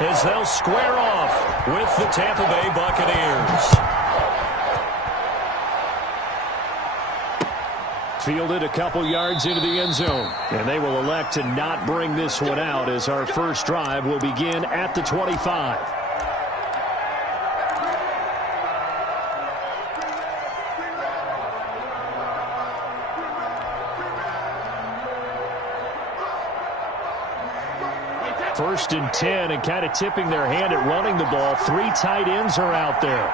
as they'll square off with the Tampa Bay Buccaneers. Fielded a couple yards into the end zone, and they will elect to not bring this one out as our first drive will begin at the 25. First and 10, and kind of tipping their hand at running the ball. 3 tight ends are out there.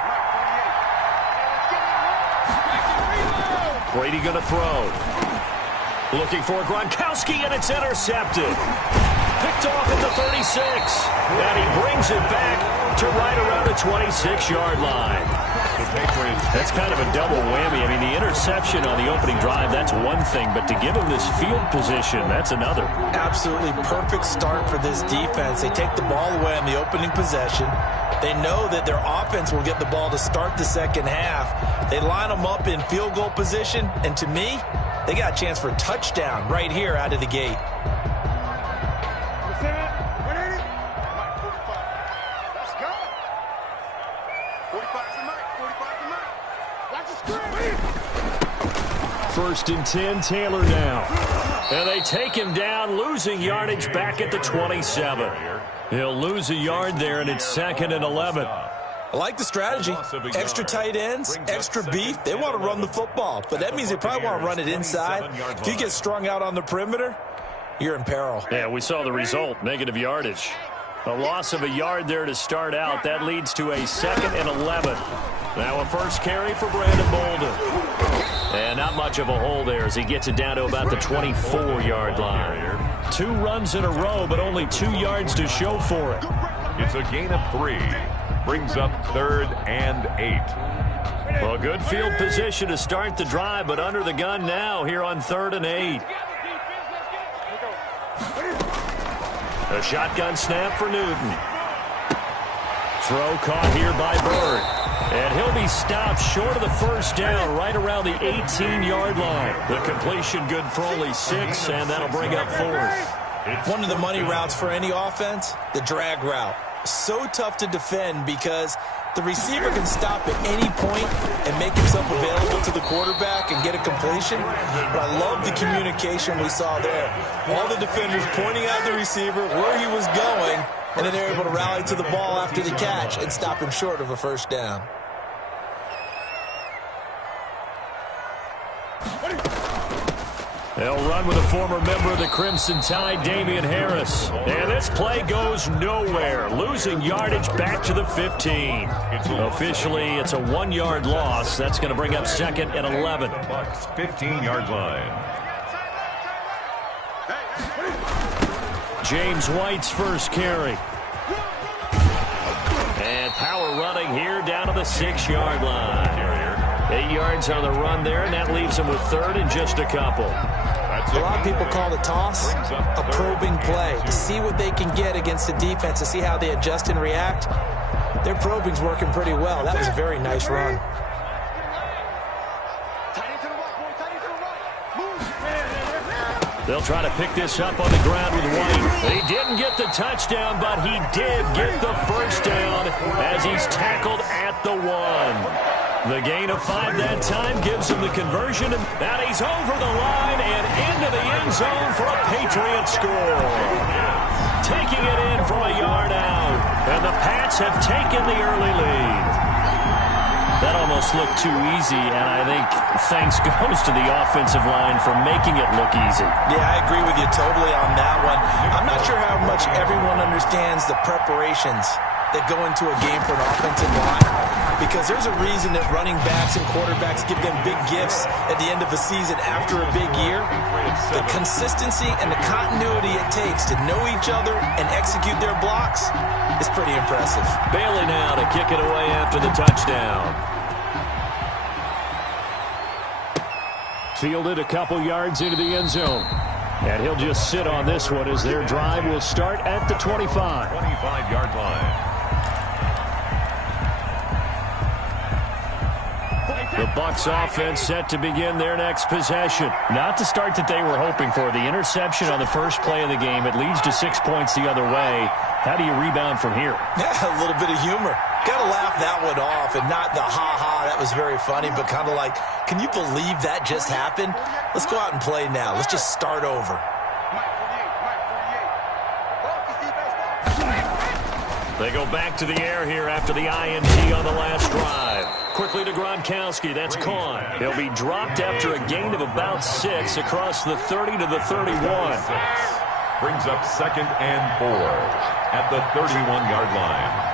Brady going to throw. Looking for Gronkowski, and it's intercepted. Picked off at the 36. And he brings it back to right around the 26-yard line. That's kind of a double whammy. I mean, the interception on the opening drive, that's one thing. But to give him this field position, that's another. Absolutely perfect start for this defense. They take the ball away on the opening possession. They know that their offense will get the ball to start the second half. They line them up in field goal position. And to me, they got a chance for a touchdown right here out of the gate. First and 10, Taylor now. And they take him down, losing yardage back at the 27. He'll lose a yard there, and it's 2nd and 11. I like the strategy. Extra tight ends, extra beef. They want to run the football, but that means they probably want to run it inside. If you get strung out on the perimeter, you're in peril. Yeah, we saw the result, negative yardage. A loss of a yard there to start out. That leads to a 2nd and 11. Now a first carry for Brandon Bolden. And not much of a hole there as he gets it down to about the 24-yard line. 2 runs in a row, but only 2 yards to show for it. It's a gain of 3. Brings up 3rd and 8. Well, good field position to start the drive, but under the gun now here on 3rd and 8. A shotgun snap for Newton. Throw caught here by Bird. And he'll be stopped short of the first down right around the 18-yard line. The completion good for only 6, and that'll bring up 4th. One of the money routes for any offense, the drag route. So tough to defend because the receiver can stop at any point and make himself available to the quarterback and get a completion. But I love the communication we saw there. All the defenders pointing at the receiver where he was going, and then they're able to rally to the ball after the catch and stop him short of a first down. They'll run with a former member of the Crimson Tide, Damian Harris. And this play goes nowhere, losing yardage back to the 15. Officially, it's a 1-yard loss. That's going to bring up 2nd and 11. Bucks 15-yard line. James White's first carry. And power running here down to the 6-yard line. 8 yards on the run there, and that leaves him with 3rd and just a couple. A lot of people call the toss a probing play to see what they can get against the defense, to see how they adjust and react. Their probing's working pretty well. That was a very nice run. They'll try to pick this up on the ground with White. He didn't get the touchdown, but he did get the first down as he's tackled at the 1. The gain of 5 that time gives him the conversion, and he's over the line and into the end zone for a Patriot score. Taking it in from a yard out, and the Pats have taken the early lead. That almost looked too easy, and I think thanks goes to the offensive line for making it look easy. Yeah, I agree with you totally on that one. I'm not sure how much everyone understands the preparations that go into a game for an offensive line, because there's a reason that running backs and quarterbacks give them big gifts at the end of the season after a big year. The consistency and the continuity it takes to know each other and execute their blocks is pretty impressive. Bailey now to kick it away after the touchdown. Fielded a couple yards into the end zone. And he'll just sit on this one as their drive will start at the 25. 25-yard line. The Bucs Bucs offense set to begin their next possession. Not the start that they were hoping for. The interception on the first play of the game. It leads to 6 points the other way. How do you rebound from here? Yeah, a little bit of humor. Got to laugh that one off, and not the ha-ha, that was very funny, but kind of like, can you believe that just happened? Let's go out and play now. Let's just start over. They go back to the air here after the INT on the last drive. Quickly to Gronkowski. That's caught. He'll be dropped after a gain of about 6 across the 30 to the 31. Brings up 2nd and 4 at the 31-yard line.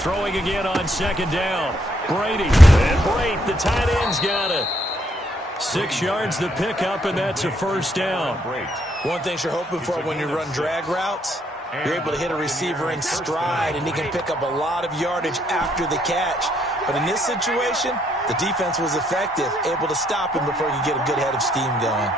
Throwing again on 2nd down. Brady. And Brate, the tight end's got it. 6 yards the pickup, and that's a first down. One thing you're hoping for when you run drag routes, you're able to hit a receiver in stride, and he can pick up a lot of yardage after the catch. But in this situation, the defense was effective, able to stop him before he could get a good head of steam going.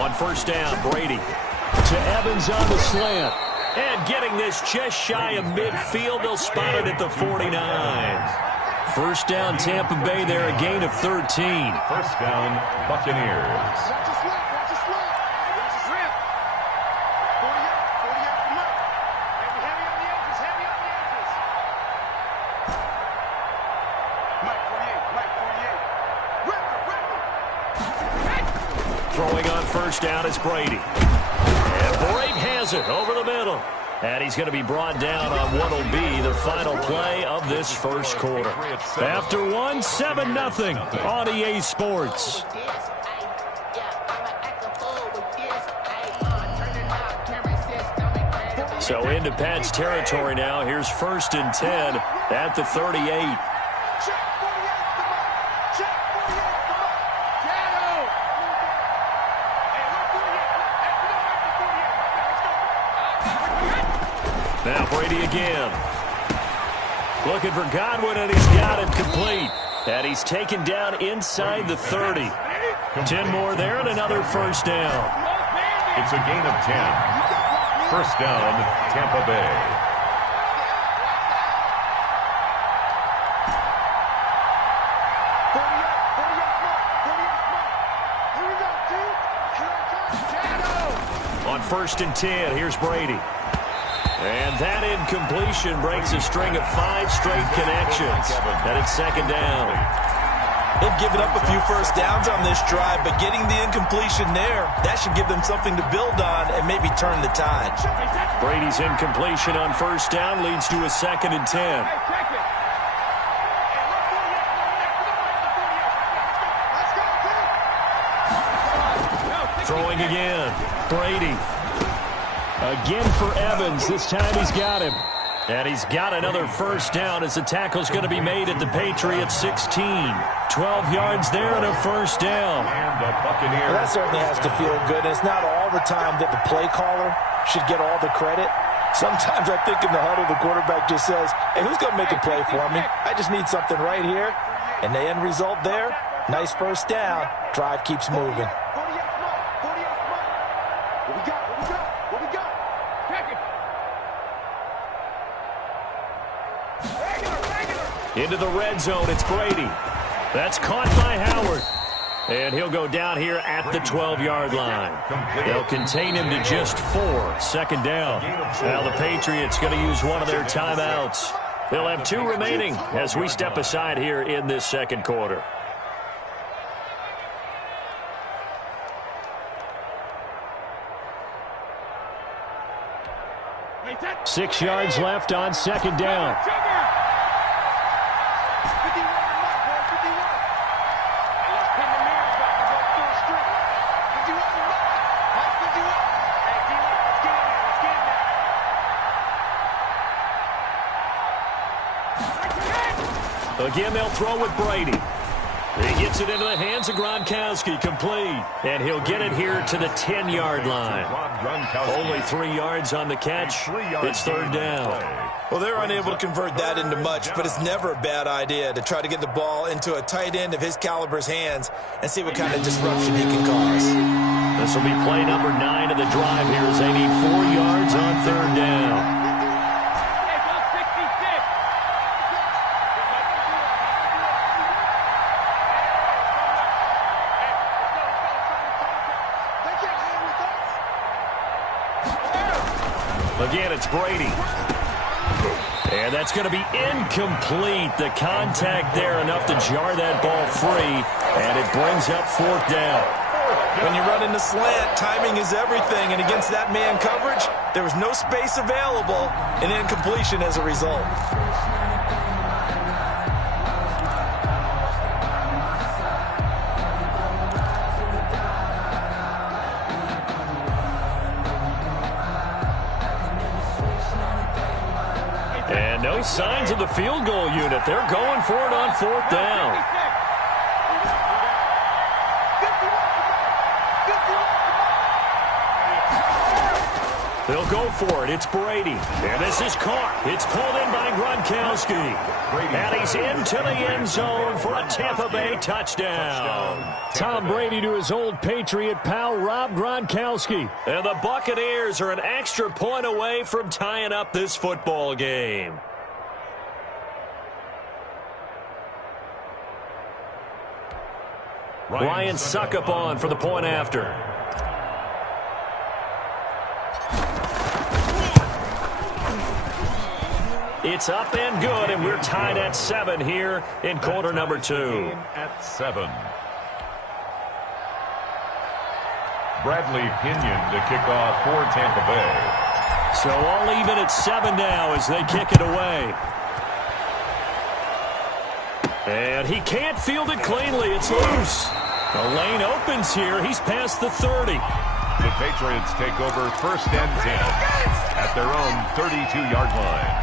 On first down, Brady to Evans on the slant. And getting this just shy of midfield, they'll spot it at the 49. First down, Tampa Bay there, a gain of 13. First down, Buccaneers. Throwing on first down is Brady. And Brate has it over the middle. And he's going to be brought down on what will be the final play of this first quarter. After 1, 7-0 on EA Sports. So into Pat's territory now. Here's 1st and 10 at the 38. Now Brady again. Looking for Godwin, and he's got it complete. And he's taken down inside the 30. 10 more there and another first down. It's a gain of 10. First down, Tampa Bay. On 1st and 10, here's Brady. And that incompletion breaks a string of 5 straight connections. And it's 2nd down. They've given up a few first downs on this drive, but getting the incompletion there, that should give them something to build on and maybe turn the tide. Brady's incompletion on first down leads to a 2nd and 10. Throwing again. Brady. Again for Evans. This time he's got him. And he's got another first down as the tackle's going to be made at the Patriots 16. 12 yards there and a first down. And the Buccaneers. Well, that certainly has to feel good. And it's not all the time that the play caller should get all the credit. Sometimes I think in the huddle, the quarterback just says, hey, who's going to make a play for me? I just need something right here. And the end result there, nice first down. Drive keeps moving. Into the red zone, it's Brady. That's caught by Howard. And he'll go down here at the 12-yard line. They'll contain him to just 4. 2nd down. Now the Patriots going to use one of their timeouts. They'll have 2 remaining as we step aside here in this second quarter. Six yards left on 2nd down. Again, they'll throw with Brady. He gets it into the hands of Gronkowski, complete. And he'll get it here to the 10-yard line. Only 3 yards on the catch. It's third down. Well, they're unable to convert that into much, but it's never a bad idea to try to get the ball into a tight end of his caliber's hands and see what kind of disruption he can cause. This will be play number 9 of the drive here as they need 4 yards on third down. Again, it's Brady. And that's going to be incomplete. The contact there enough to jar that ball free. And it brings up fourth down. When you run in the slant, timing is everything. And against that man coverage, there was no space available. And incompletion as a result. And no signs of the field goal unit. They're going for it on fourth down. They'll go for it. It's Brady. And this is caught. It's pulled in by Gronkowski. And he's into the end zone for a Tampa Bay touchdown. Tom Brady to his old Patriot pal, Rob Gronkowski. And the Buccaneers are an extra point away from tying up this football game. Ryan Suckup on for the point after. It's up and good, and we're tied at 7 here in quarter number 2. At 7. Bradley Pinion to kick off for Tampa Bay. So all even at 7 now as they kick it away. And he can't field it cleanly. It's loose. The lane opens here. He's past the 30. The Patriots take over first and 10 at their own 32-yard line.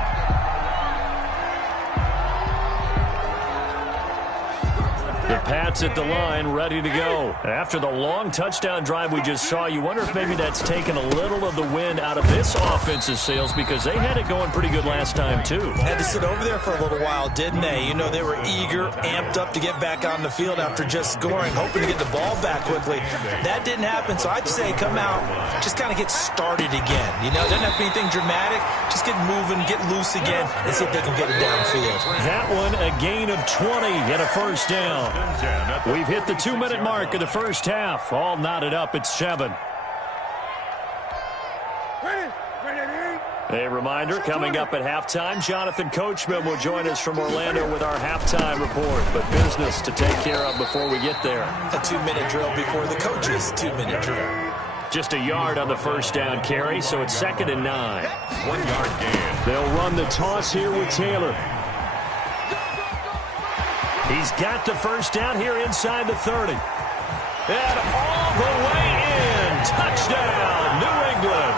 The Pats at the line, ready to go. After the long touchdown drive we just saw, you wonder if maybe that's taken a little of the wind out of this offensive sails because they had it going pretty good last time, too. Had to sit over there for a little while, didn't they? You know, they were eager, amped up to get back on the field after just scoring, hoping to get the ball back quickly. That didn't happen, so I'd say come out, just kind of get started again. You know, doesn't have to be anything dramatic. Just get moving, get loose again, and see if they can get it downfield. That one, a gain of 20 and a first down. We've hit the 2-minute mark of the first half. All knotted up at 7. A reminder, coming up at halftime, Jonathan Coachman will join us from Orlando with our halftime report. But business to take care of before we get there. A 2-minute drill before the coach's 2-minute drill. Just a yard on the first down carry, so it's 2nd and 9. 1-yard gain. They'll run the toss here with Taylor. He's got the first down here inside the 30. And all the way in. Touchdown, New England.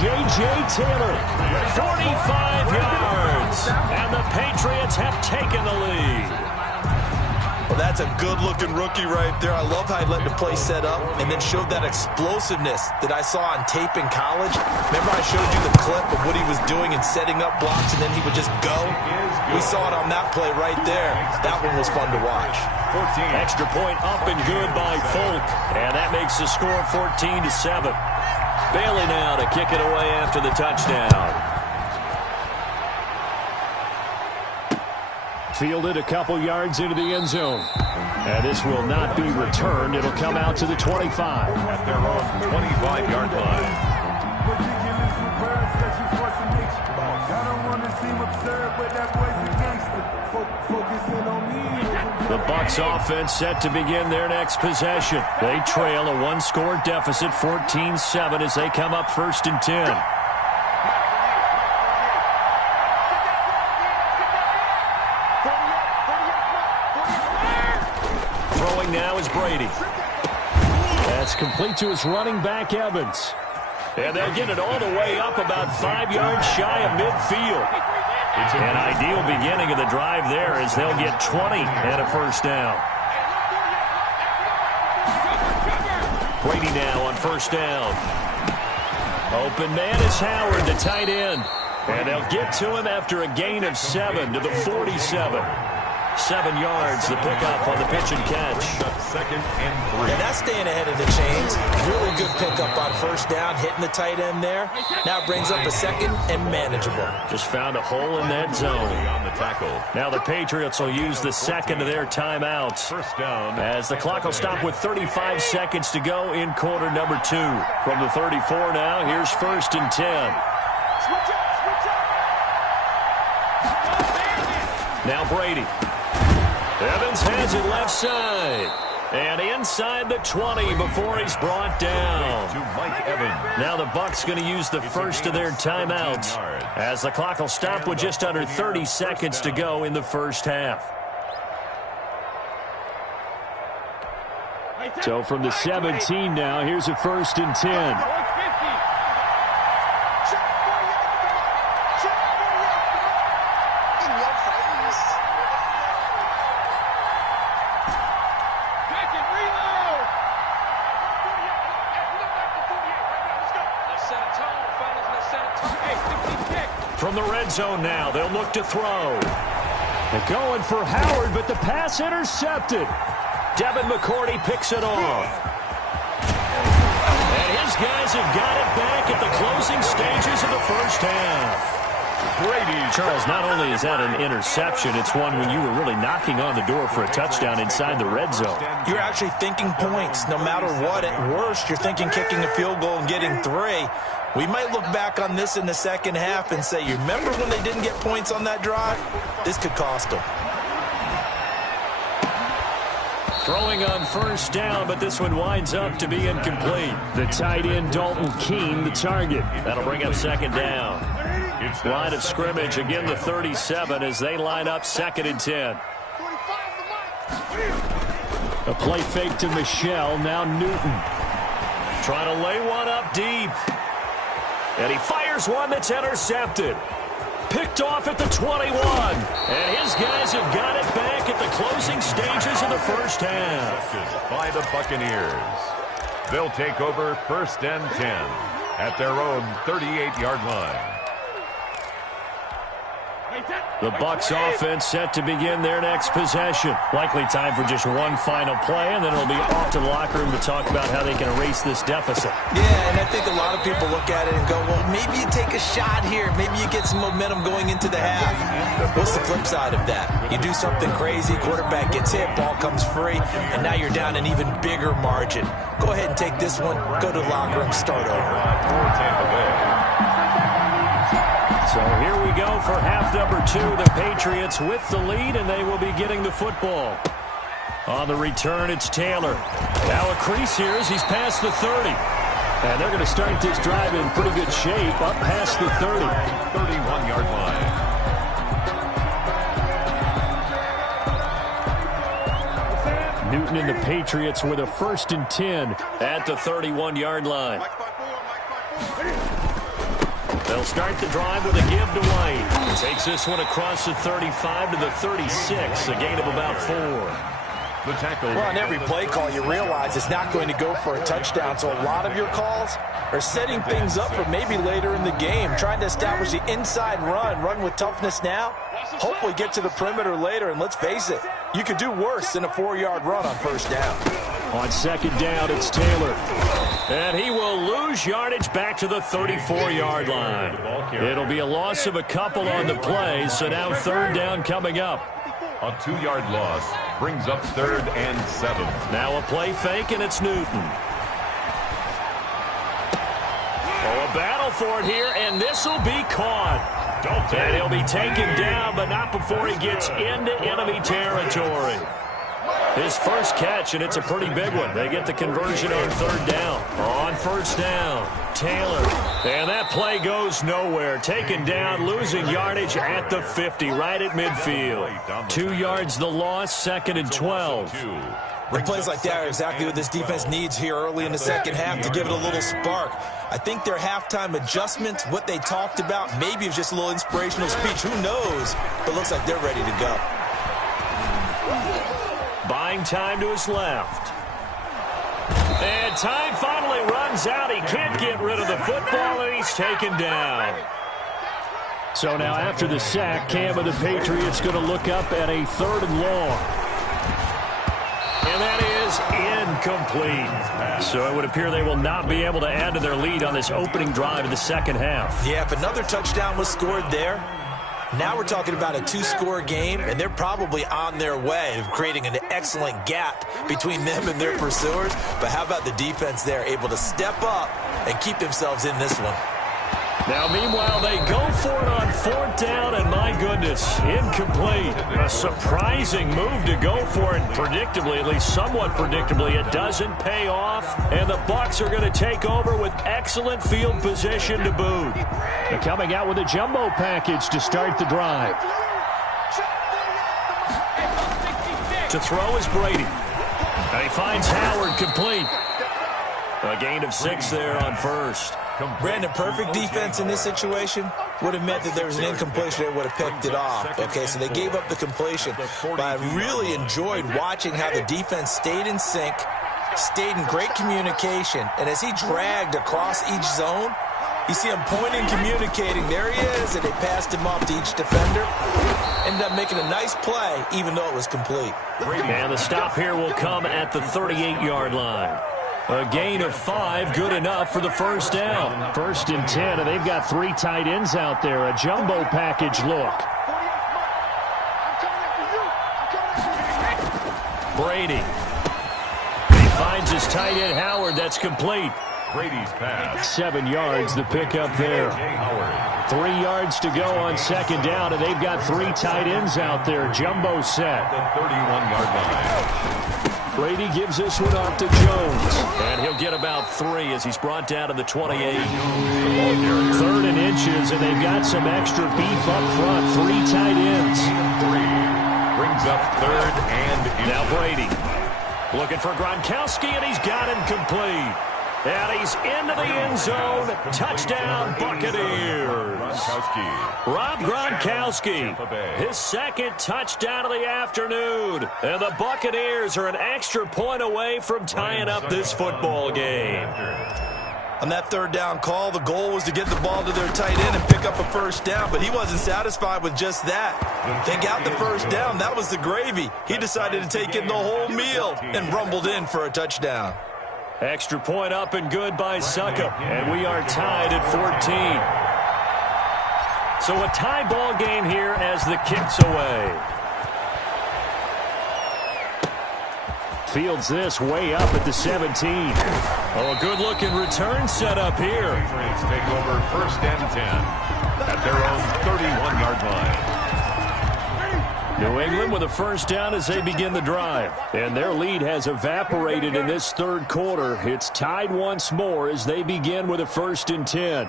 J.J. Taylor, 45 yards. And the Patriots have taken the lead. Well, that's a good-looking rookie right there. I love how he let the play set up and then showed that explosiveness that I saw on tape in college. Remember I showed you the clip of what he was doing and setting up blocks, and then he would just go? We saw it on that play right there. That one was fun to watch. 14. Extra point up and good by Folk. And that makes the score 14-7. Bailey now to kick it away after the touchdown. Fielded a couple yards into the end zone. And this will not be returned. It'll come out to the 25. At their own 25-yard line. The Bucs offense set to begin their next possession. They trail a 1-score deficit, 14-7, as they come up 1st and 10. Now is Brady. That's complete to his running back, Evans. And they'll get it all the way up about 5 yards shy of midfield. An ideal beginning of the drive there as they'll get 20 and a first down. Brady now on first down. Open man is Howard, the tight end. And they'll get to him after a gain of 7 to the 47. 7 yards, the pickup on the pitch and catch. Second and 3. Yeah, that's staying ahead of the chains. Really good pickup on first down, hitting the tight end there. Now brings up a second and manageable. Just found a hole in that zone. On the tackle. Now the Patriots will use the second of their timeouts. First down. As the clock will stop with 35 seconds to go in quarter number 2. From the 34 now, here's first and 10. Now Brady. Evans has it left side. And inside the 20 before he's brought down. To Mike Evans. Now the Bucs going to use the first of their timeouts as the clock will stop with just under 30 seconds to go in the first half. So from the 17 now, here's a first and 10. From the red zone now, they'll look to throw. They're going for Howard, but the pass intercepted. Devin McCourty picks it off. And his guys have got it back at the closing stages of the first half. Brady. Charles, not only is that an interception, it's one when you were really knocking on the door for a touchdown inside the red zone. You're actually thinking points. No matter what, at worst, you're thinking kicking a field goal and getting 3. We might look back on this in the second half and say, you remember when they didn't get points on that drive? This could cost them. Throwing on first down, but this one winds up to be incomplete. The tight end, Dalton Keene, the target. That'll bring up second down. Line of scrimmage, again the 37 as they line up second and 10. A play fake to Michelle, now Newton. Trying to lay one up deep. And he fires one that's intercepted. Picked off at the 21. And his guys have got it back at the closing stages of the first half. By the Buccaneers. They'll take over first and 10 at their own 38-yard line. The Bucs offense set to begin their next possession. Likely time for just one final play, and then it'll be off to the locker room to talk about how they can erase this deficit. Yeah, and I think a lot of people look at it and go, well, maybe you take a shot here. Maybe you get some momentum going into the half. What's the flip side of that? You do something crazy, quarterback gets hit, ball comes free, and now you're down an even bigger margin. Go ahead and take this one, go to the locker room, start over. So here we go for half number 2. The Patriots with the lead, and they will be getting the football. On the return, it's Taylor. Now a crease here as he's past the 30. And they're going to start this drive in pretty good shape up past the 30. 31-yard line. Newton and the Patriots with a first and 10 at the 31-yard line. They'll start the drive with a give to White. Takes this one across the 35 to the 36, a gain of about 4. The tackle. Well, on every play call, you realize it's not going to go for a touchdown, so a lot of your calls are setting things up for maybe later in the game, trying to establish the inside run with toughness now, hopefully get to the perimeter later, and let's face it, you could do worse than a 4-yard run on first down. On second down, it's Taylor. And he will lose yardage back to the 34-yard line. It'll be a loss of a couple on the play, so now third down coming up. A 2-yard loss brings up third and 7. Now a play fake, and it's Newton. Oh, a battle for it here, and this will be caught. And he'll be taken down, but not before he gets into enemy territory. His first catch, and it's a pretty big one. They get the conversion on third down. On first down, Taylor. And that play goes nowhere. Taken down, losing yardage at the 50, right at midfield. 2 yards the loss, second and 12. And plays like that are exactly what this defense needs here early in the second half to give it a little spark. I think their halftime adjustment, what they talked about, maybe it was just a little inspirational speech. Who knows? But looks like they're ready to go. Buying time to his left. And time finally runs out. He can't get rid of the football, and he's taken down. So now after the sack, Cam of the Patriots going to look up at a 3rd and long. And that is incomplete. So it would appear they will not be able to add to their lead on this opening drive of the second half. Yeah, if another touchdown was scored there, now we're talking about a 2-score game, and they're probably on their way of creating an excellent gap between them and their pursuers. But how about the defense there, able to step up and keep themselves in this one? Now, meanwhile, they go for it on 4th down, and my goodness, incomplete. A surprising move to go for it, predictably, at least somewhat predictably. It doesn't pay off, and the Bucs are going to take over with excellent field position to boot. They're coming out with a jumbo package to start the drive. To throw is Brady. And he finds Howard complete. A gain of 6 there on 1st. Brandon, perfect defense in this situation would have meant that there was an incompletion that would have picked it off. Okay, so they gave up the completion. But I really enjoyed watching how the defense stayed in sync, stayed in great communication, and as he dragged across each zone, you see him pointing, communicating. There he is, and they passed him off to each defender. Ended up making a nice play, even though it was complete. And the stop here will come at the 38-yard line. A gain of 5, good enough for the 1st down. 1st and 10, and they've got 3 tight ends out there. A jumbo package look. Brady. He finds his tight end, Howard. That's complete. Brady's pass. 7 yards, the pickup there. 3 yards to go on 2nd down, and they've got 3 tight ends out there. Jumbo set. The 31-yard line. Brady gives this one off to Jones. And he'll get about 3 as he's brought down to the 28. 3rd and inches, and they've got some extra beef up front. 3 tight ends. 3 brings up 3rd and inches. Now Brady looking for Gronkowski, and he's got him complete. And he's into the end zone. Touchdown, Buccaneers. Rob Gronkowski, his 2nd touchdown of the afternoon. And the Buccaneers are an extra point away from tying up this football game. On that 3rd down call, the goal was to get the ball to their tight end and pick up a 1st down, but he wasn't satisfied with just that. They got the 1st down. That was the gravy. He decided to take in the whole meal and rumbled in for a touchdown. Extra point up and good by Succop. And we are tied at 14. So a tie ball game here as the kick's away. Fields this way up at the 17. Oh, a good-looking return set up here. Patriots take over 1st and 10 at their own 31-yard line. New England with a 1st down as they begin the drive. And their lead has evaporated in this 3rd quarter. It's tied once more as they begin with a 1st and 10.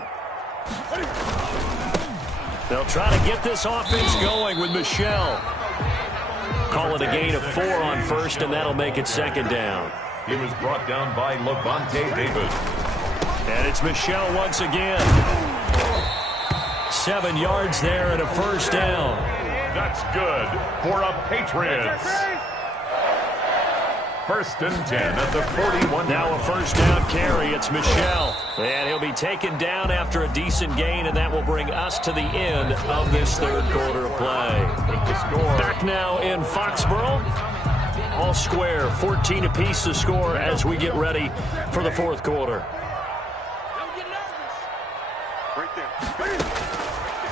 They'll try to get this offense going with Michel. Call it a gain of 4 on 1st, and that'll make it 2nd down. He was brought down by Levante David. And it's Michel once again. 7 yards there and a 1st down. That's good for a Patriots. 1st and 10 at the 41. Now a 1st down carry. It's Michel. And he'll be taken down after a decent gain, and that will bring us to the end of this 3rd quarter of play. Back now in Foxborough. All square, 14 apiece to score as we get ready for the 4th quarter.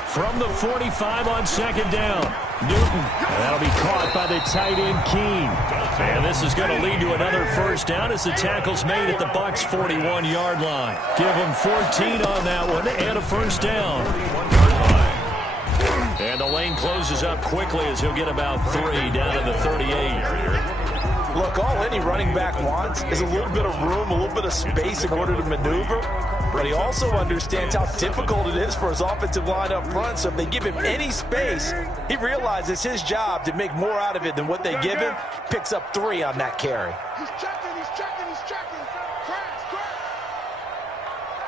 From the 45 on 2nd down, Newton. And that'll be caught by the tight end, Keene. And this is going to lead to another 1st down as the tackle's made at the Bucs' 41-yard line. Give them 14 on that one and a 1st down. And the lane closes up quickly as he'll get about 3 down to the 38. Look, all any running back wants is a little bit of room, a little bit of space in order to maneuver. but he also understands how difficult it is for his offensive line up front. So if they give him any space, he realizes it's his job to make more out of it than what they give him. Picks up 3 on that carry. He's checking, he's checking, he's checking. Crash.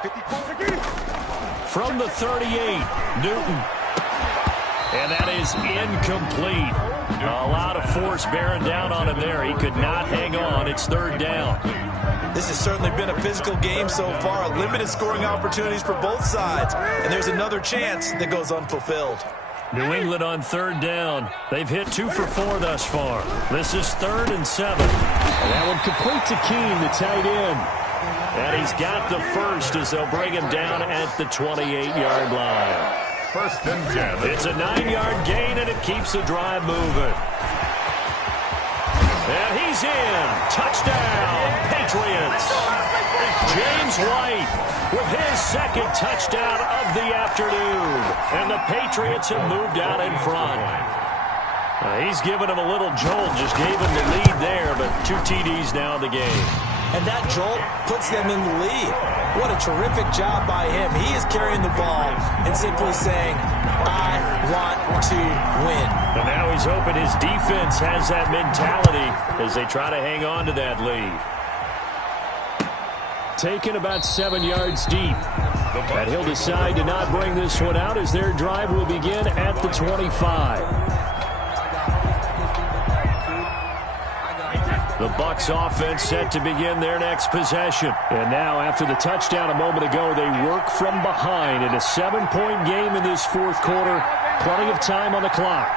54 again. From the 38, Newton. And that is incomplete. A lot of force bearing down on him there. He could not hang on. It's 3rd down. This has certainly been a physical game so far. Limited scoring opportunities for both sides. And there's another chance that goes unfulfilled. New England on 3rd down. They've hit 2 for 4 thus far. This is 3rd and 7. And that one complete to Keene, the tight end. And he's got the first as they'll bring him down at the 28-yard line. 1st and 10. It's a 9-yard gain, and it keeps the drive moving. And he's in. Touchdown, Patriots. James White with his 2nd touchdown of the afternoon. And the Patriots have moved out in front. He's given him a little jolt, just gave him the lead there, but 2 TDs now in the game. And that jolt puts them in the lead. What a terrific job by him. He is carrying the ball and simply saying, I want to win. And now he's hoping his defense has that mentality as they try to hang on to that lead. Taken about 7 yards deep. And he'll decide to not bring this one out as their drive will begin at the 25. The Bucs offense set to begin their next possession. And now, after the touchdown a moment ago, they work from behind in a 7-point game in this 4th quarter. Plenty of time on the clock.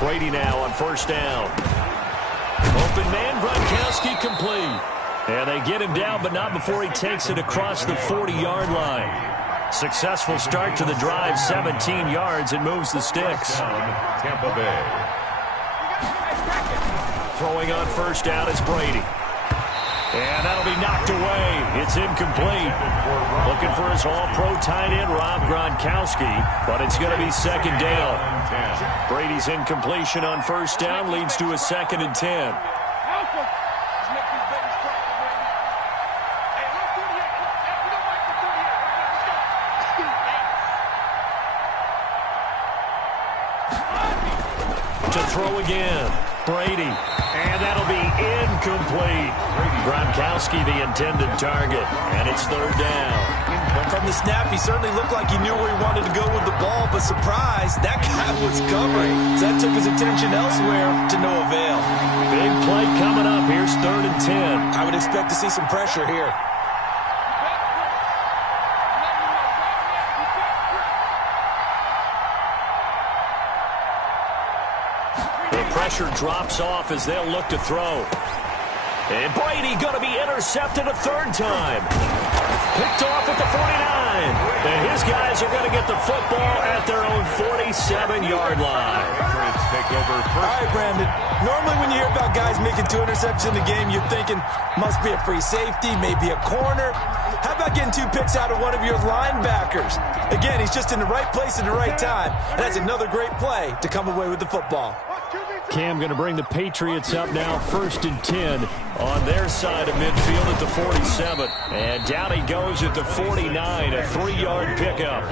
Brady now on 1st down. Open man, Gronkowski complete. And they get him down, but not before he takes it across the 40-yard line. Successful start to the drive, 17 yards, and moves the sticks. Tampa Bay. Throwing on 1st down is Brady. And that'll be knocked away. It's incomplete. Looking for his all-pro tight end, Rob Gronkowski, but it's going to be 2nd down. Brady's incompletion on 1st down leads to a 2nd and 10. To throw again, Brady, and that'll be incomplete. Gronkowski, the intended target, and it's 3rd down. From the snap, he certainly looked like he knew where he wanted to go with the ball, but surprise, that guy was covering. So that took his attention elsewhere to no avail. Big play coming up. Here's 3rd and 10. I would expect to see some pressure here. Pressure drops off as they'll look to throw. And Brady going to be intercepted a 3rd time. Picked off at the 49. And his guys are going to get the football at their own 47-yard line. Take over first. All right, Brandon. Normally when you hear about guys making 2 interceptions in the game, you're thinking must be a free safety, maybe a corner. How about getting 2 picks out of one of your linebackers? Again, he's just in the right place at the right time. And that's another great play to come away with the football. Cam going to bring the Patriots up now, 1st and 10 on their side of midfield at the 47. And down he goes at the 49, a 3-yard pickup.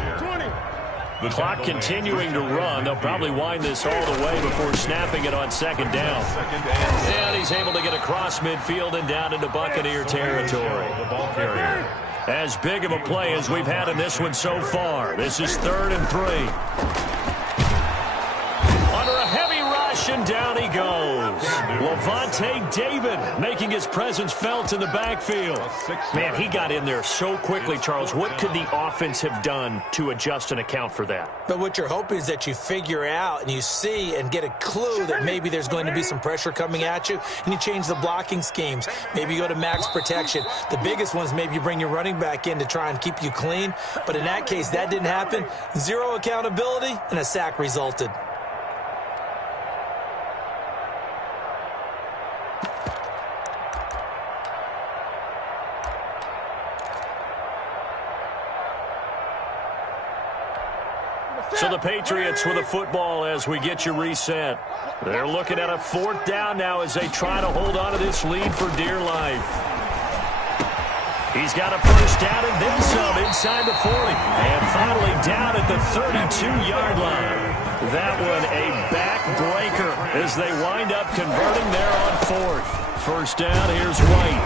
The clock continuing to run. They'll probably wind this all the way before snapping it on 2nd down. And he's able to get across midfield and down into Buccaneer territory. The ball carrier. As big of a play as we've had in this one so far. This is 3rd and 3. Under a heavy rush, and down he goes. Levante David making his presence felt in the backfield. Man, he got in there so quickly, Charles. What could the offense have done to adjust and account for that? But what you're hoping is that you figure out and you see and get a clue that maybe there's going to be some pressure coming at you, and you change the blocking schemes. Maybe you go to max protection. The biggest one is maybe you bring your running back in to try and keep you clean. But in that case, that didn't happen. 0 accountability, and a sack resulted. So the Patriots with a football as we get you reset. They're looking at a 4th down now as they try to hold on to this lead for dear life. He's got a first down and then some inside the 40. And finally down at the 32-yard line. That one a backbreaker as they wind up converting there on fourth. First down, here's White.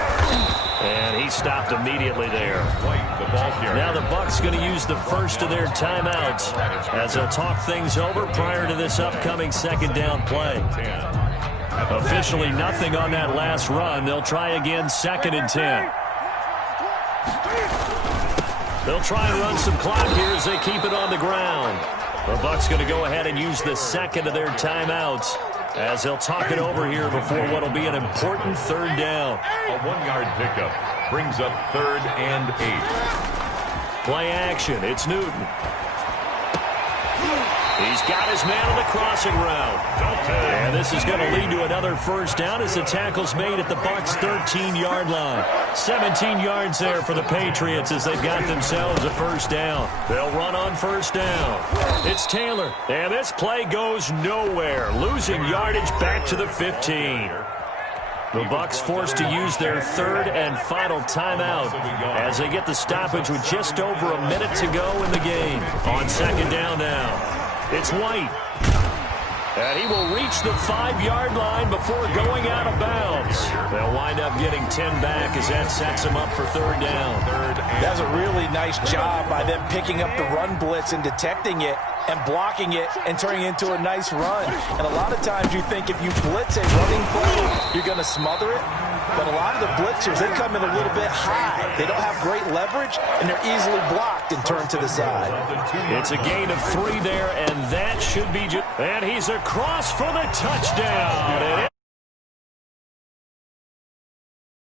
And he stopped immediately there. Now the Bucs going to use the first of their timeouts as they'll talk things over prior to this upcoming second down play. Officially nothing on that last run. They'll try again, 2nd and 10. They'll try and run some clock here as they keep it on the ground. The Bucs going to go ahead and use the second of their timeouts as they'll talk it over here before what will be an important third down. A 1-yard pickup brings up 3rd and 8. Play action. It's Newton. He's got his man on the crossing route. And this is going to lead to another first down as the tackle's made at the Bucs' 13-yard line. 17 yards there for the Patriots as they've got themselves a first down. They'll run on first down. It's Taylor. And this play goes nowhere, losing yardage back to the 15. The Bucs forced to use their third and final timeout as they get the stoppage with just over a minute to go in the game. On second down now. It's White. And he will reach the 5-yard line before going out of bounds. They'll wind up getting 10 back as that sets him up for third down. That's a really nice job by them picking up the run blitz and detecting it and blocking it and turning it into a nice run. And a lot of times you think if you blitz a running play, you're going to smother it. But a lot of the blitzers, they come in a little bit high. They don't have great leverage, and they're easily blocked and turned to the side. It's a gain of 3 there, and that should be... And he's across for the touchdown.